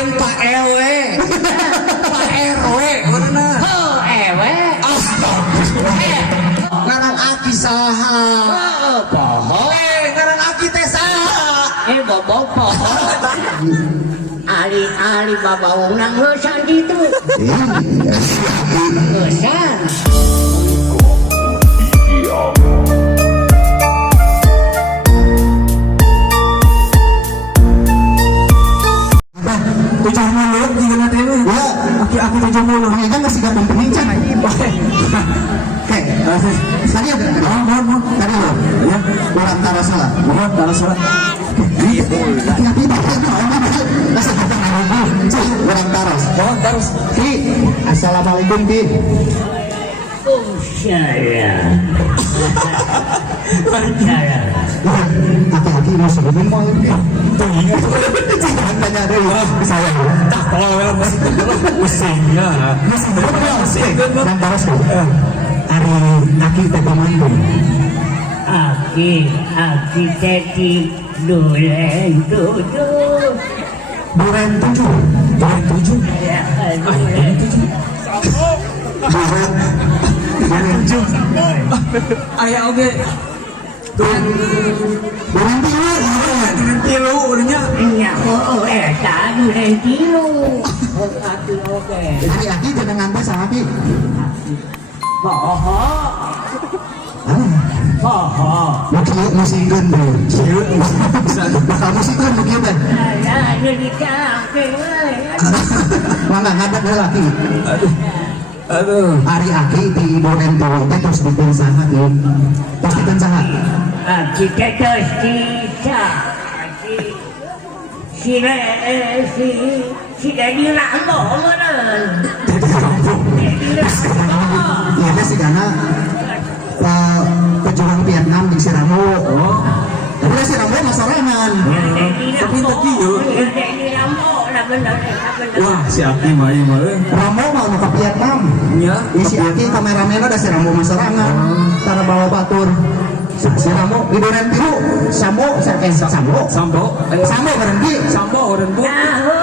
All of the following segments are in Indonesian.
lain Pak RW. Pak RW mana? Oh, ewe. Astagfirullah. Ngarang aki saha? Poho. Ngarang aki teh saha? Bobo poho. Ali babaung nang leusan gitu. Leusan. Tujuh mulut di mana teh? Ya, aki tujuh mulut. Ini kan masih gabung penincan lagi. Oke, tadi ada. Mohon. Tadi lo. Ya, kurang tarasala. Mohon tarasala. Aki masih gabung nunggu. Kurang taras. Mohon taras. Ki, assalamualaikum Ki. Aki masih gabung mau Ki. Jangan tanya dulu saya. Kalau mesinnya, dan taras tuh. Hari aki teh pemandung. Aki teti duren tujuh. Duren tujuh. Ayah oke. Duren tilu urnya. Iya, eta duren tilu. Aki oke. Jadi aki jangan ngantar sama aki. Poho. Mungkin musikan deh. Bakal musikan mungkin deh. Ini dicangking. Mangga ngadak deh laki. Aduh. Hari aki di Duren tilu teh terus dipensahan ya. Terus dipensahan. Aki teh terus si Dedi Rambo mana? Iya teh si Gana pejuang Vietnam di Siramo. Tapi si Rambo masarangan. Tapi tadi yuk. Dedi Rambo lah bener. Wah si Aki mah Rambo mau ke Vietnam. Iya. Si Aki kameramen ada si Rambo masarangan. Tara bawa batur. Si Rambo di Duren tilu Sambo berhenti. Sambo berhenti. Tahu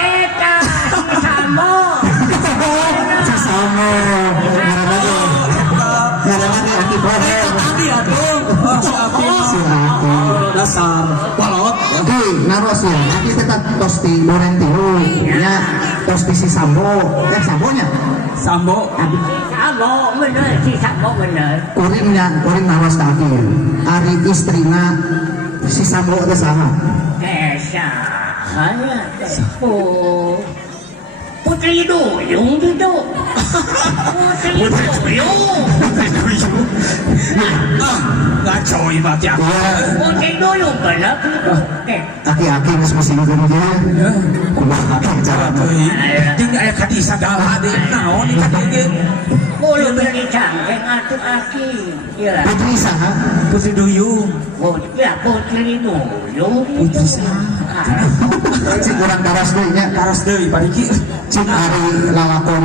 eta Sambo. Si Sambo. Ngarana Aki Bohe. Tadi atuh. Si Aki. Dasar palot. Oke, naros ya. Aki tetap tos di Duren tilu. Ya, tos di si Sambo. Sambonya. Sambo. Si Sambo bener. Kuring naros ka Aki. Ari istrina si Sambo teh saha? Desa. Putri Duyung gitu. Putri Duyung. Ngaco ieu mah teh. Putri Duyung bener. Aki-aki geus musingkeun ge. Kumaha cara teh? Jeung aya ka di sagala deui naon ieu teh ge. Mulut dicangkeng atuh Aki. Iya. Putri saha? Putri Duyung. Putri Duyung. Putri saha? Cik kurang taras deui nya. Taras deui pariki. Cik ari lalakon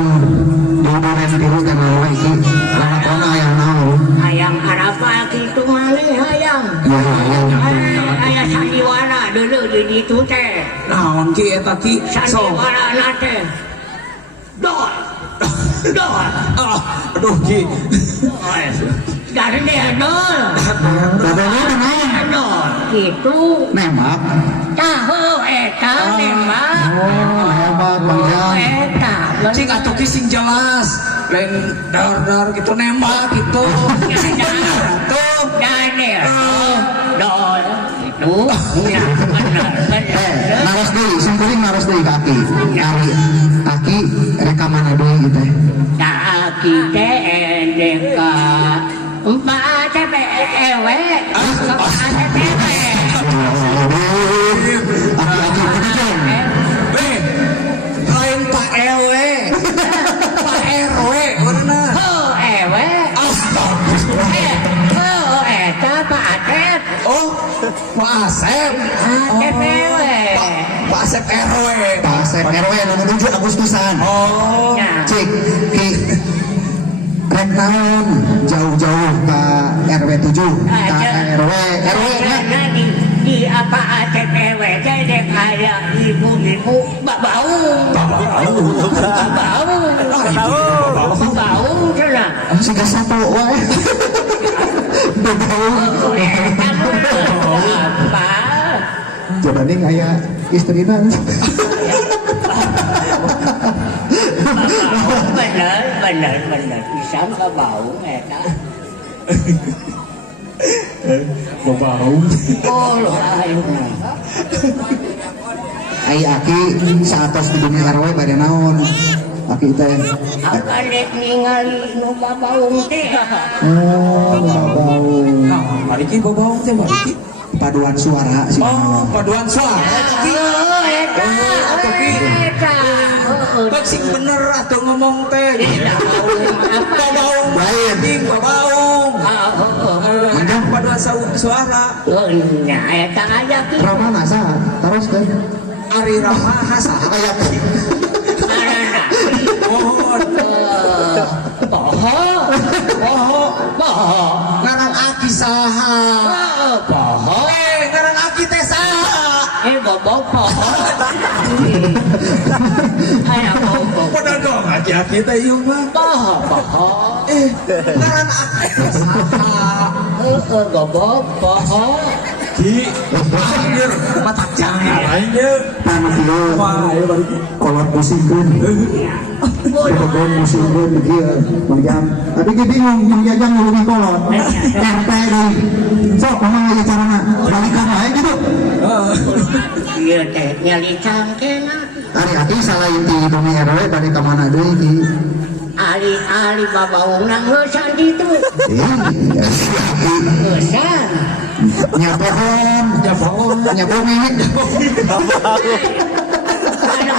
di Duren tilu teh naon iki? Lalakon aya naon? Hayang arapa kitu maneh hayang. Aya sandiwara deuleu di ditu teh. Naon ki eta ki? Sandiwara teh. Dol. Aduh ki. Garde dol. Dol kitu. Nembak. Tahu eta nembak. Hebat Bang Jan. Eta. Cik atuh ki sing jelas. Lain dar gitu nembak gitu. Tuh Daniel. Dol itu. Benar. Naros deui, singkuring naros deui kaki. Ari kaki rekaman deui gitu. Kaki teh endeka. Empat TPW. Aki-aki penjeng. Lain Pak RW. Pak RW mana? Oh, ewe. Astagfirullah. Oh, eta Pak Atep. Oh, Pak Asep. TPW. Pak Asep RW. Pak Asep RW nomor 7 Agustusan. Oh, cik ki rek naon jauh-jauh ke RW 7 ke RW nya Di apa ATPW dek aya ibu-ibu babaung cenah Siga satu wae. apa Coba nih aya istrina. bener pisan babaung eta Babaung. oh lo ayeuna Ai aki saatos di dunia arwah bade naon? Aki teh. akan dek ningali nu babaung teh Oh, bau. Nah, mariki babaung teh mariki. Paduan suara sih. Oh, paduan suara. Sing bener atuh ngomong teh. Babaung Lain. anjing babaung. Anjing paduan suara. nya eta aya kitu Ramana sa, terus kan. Ari Rama saha aya poho ngaran aki saha. poho Ngaran aki teh saha. bobok poho aya bobok Padahal dong aki teh ieu mah. poho Ngaran aki teh saha. bobok poho Ki anjir mata jangan anjir. Tanah kieu. Wah, ayo balik. Kolot musingkeun. Kolot musingkeun kieu. Mangjam. Tapi ge bingung jeung jajang ngulungi kolot. RT deui. Sok kumaha aya carana? Balikan wae gitu. ieu teh nyali cangkena Ari aki salain ti dunia RW bade ka mana deui ki? ali babaung nang heusan ditu Aki heusan nya pohon, nya bumi. anu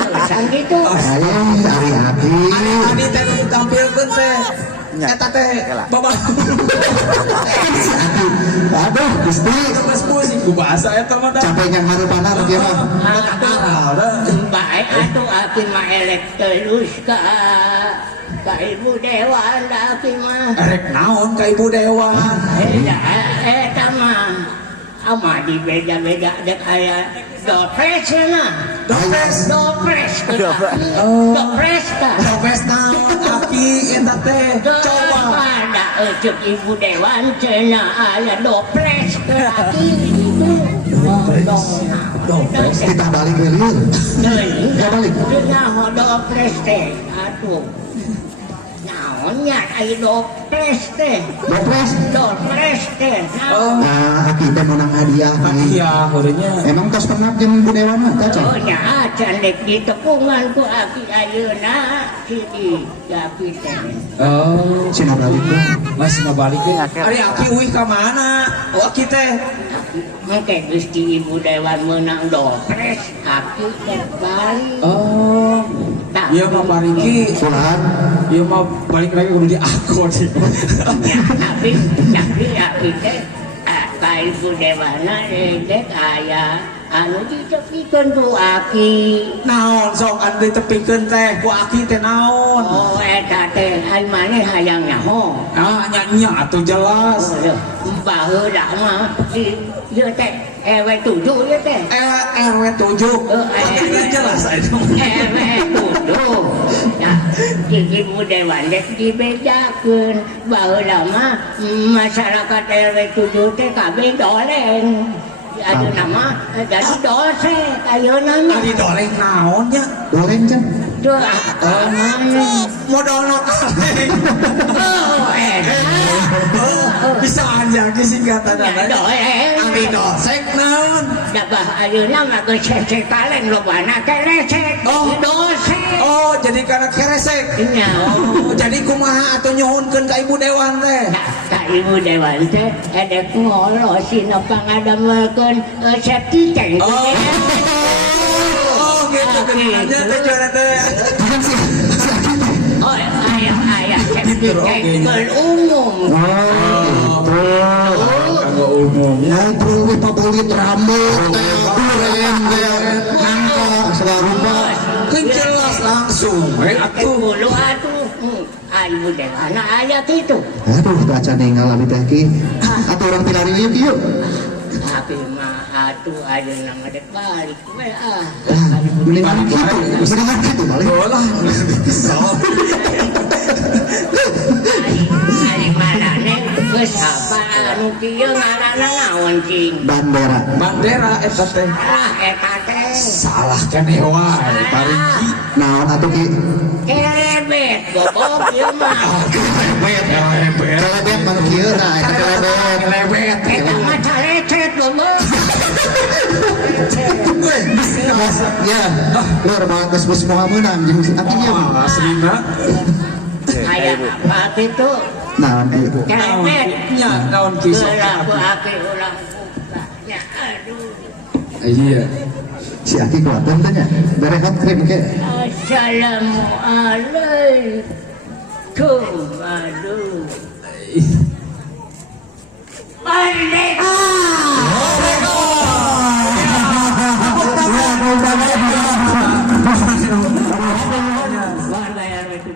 heusan ditu Ayo ari aki. Ani teh nu ditampilkeun teh. Eta teh babaung. Si aki. Aduh, Gusti. Geus pusing ku bahasa eta mah dah. Capek yang hareupan kieu mah. baik atuh api mah elek terus ka ibu dewan da api mah Rek naon ka Ibu Dewan. eta mah ama di beda-beda dek aya dopres na Dopres. dopres dopres ta Dopres naon aki eta teh. Coba. ada ecuk ibu dewan cenah aya dopres aki Dopres. Kita balik ke lieur. Ya balik. Nyaho dopres teh atuh naonnya ai dopres teh Dopres. dopres teh Oh, Nah, aki teh menang hadiah. iya heureunnya. Emang tos pernah jeung Bu Dewa mah teh? oh nya cendek di tepungan ku aki ayeuna sidi aki teh Oh, Cina balik tuh. masih ngabalikeun. Ari aki uih ka mana? Oh, aki teh. mungkin Gusti Ibu Dewan menang dopres aki teh balik Oh, iya mah bariki. Sulan. Iya mah balik lagi kudu diakon. tapi aki teh ka Ibu Dewana dek aya anu ditepikeun ku aki Naon sok anu ditepikeun teh ku aki teh naon? oh eta teh ai maneh hayang nyaho Ah, nyanyi atuh jelas. baheula mah si ieu teh ewe 7 ieu teh RW 7. Maksudnya jelas itu. ewe 7 nah Ibu Dewan dek dibedakeun baheula mah masyarakat RW 7 teh kabeh doleng ayeuna mah jadi dosen ayeuna mah Ari doleng naonnya? Goreng can. tuh mana Modalna kaleng. oh Bisa aja singkatan ada. doleng Ari dosek naon? dabah ayeuna mah geus cecek kaleng lobana teh lecek Oh. dosen Oh, jadi karena keresek. nya Oh, jadi kumaha atuh nyuhunkeun ka Ibu Dewan teh? Kak Ibu Dewan teh edek ngolosin pangadamelkeun septi tank. Oh, gitu kenanya teh juara teh. Bukan sih. Oh, ayah septi Gitu, tank oke. keun umum. Kagak umum. Ya itu dipabulit rambut, goreng, nangka, segala rupa. Kan jelas langsung. Atuh bulu atuh. Ibu Dewan aya kitu. Aduh, baca ninggal abi teh ki. Atuh orang tidak review yuk. Tapi mah atuh ayeuna ngadek balik we ah. Mendingan gitu balik. Bolah. Sok. Ari marane geus hafal anu kieu ngaranna naon cing? Bandera eta teh. Ah eta teh. Salah keneh wae parigi. Naon atuh ki? Kelebet bobok ieu mah. Kelebet manu kieu tah eta kelebet. Eta mah carecet bobok. Ya, lur mau geus moal meunang jeung si aki ieu. Aslina. Aya apa kitu? Naon ieu? Kelebet. Nya naon kisah. Ulah ku ake ulah buka. Ya aduh. Iya. Si aki kuatan teh nya. Bere hot cream ke. Assalamualaikum. Aduh. Merdeka. Bayar itu.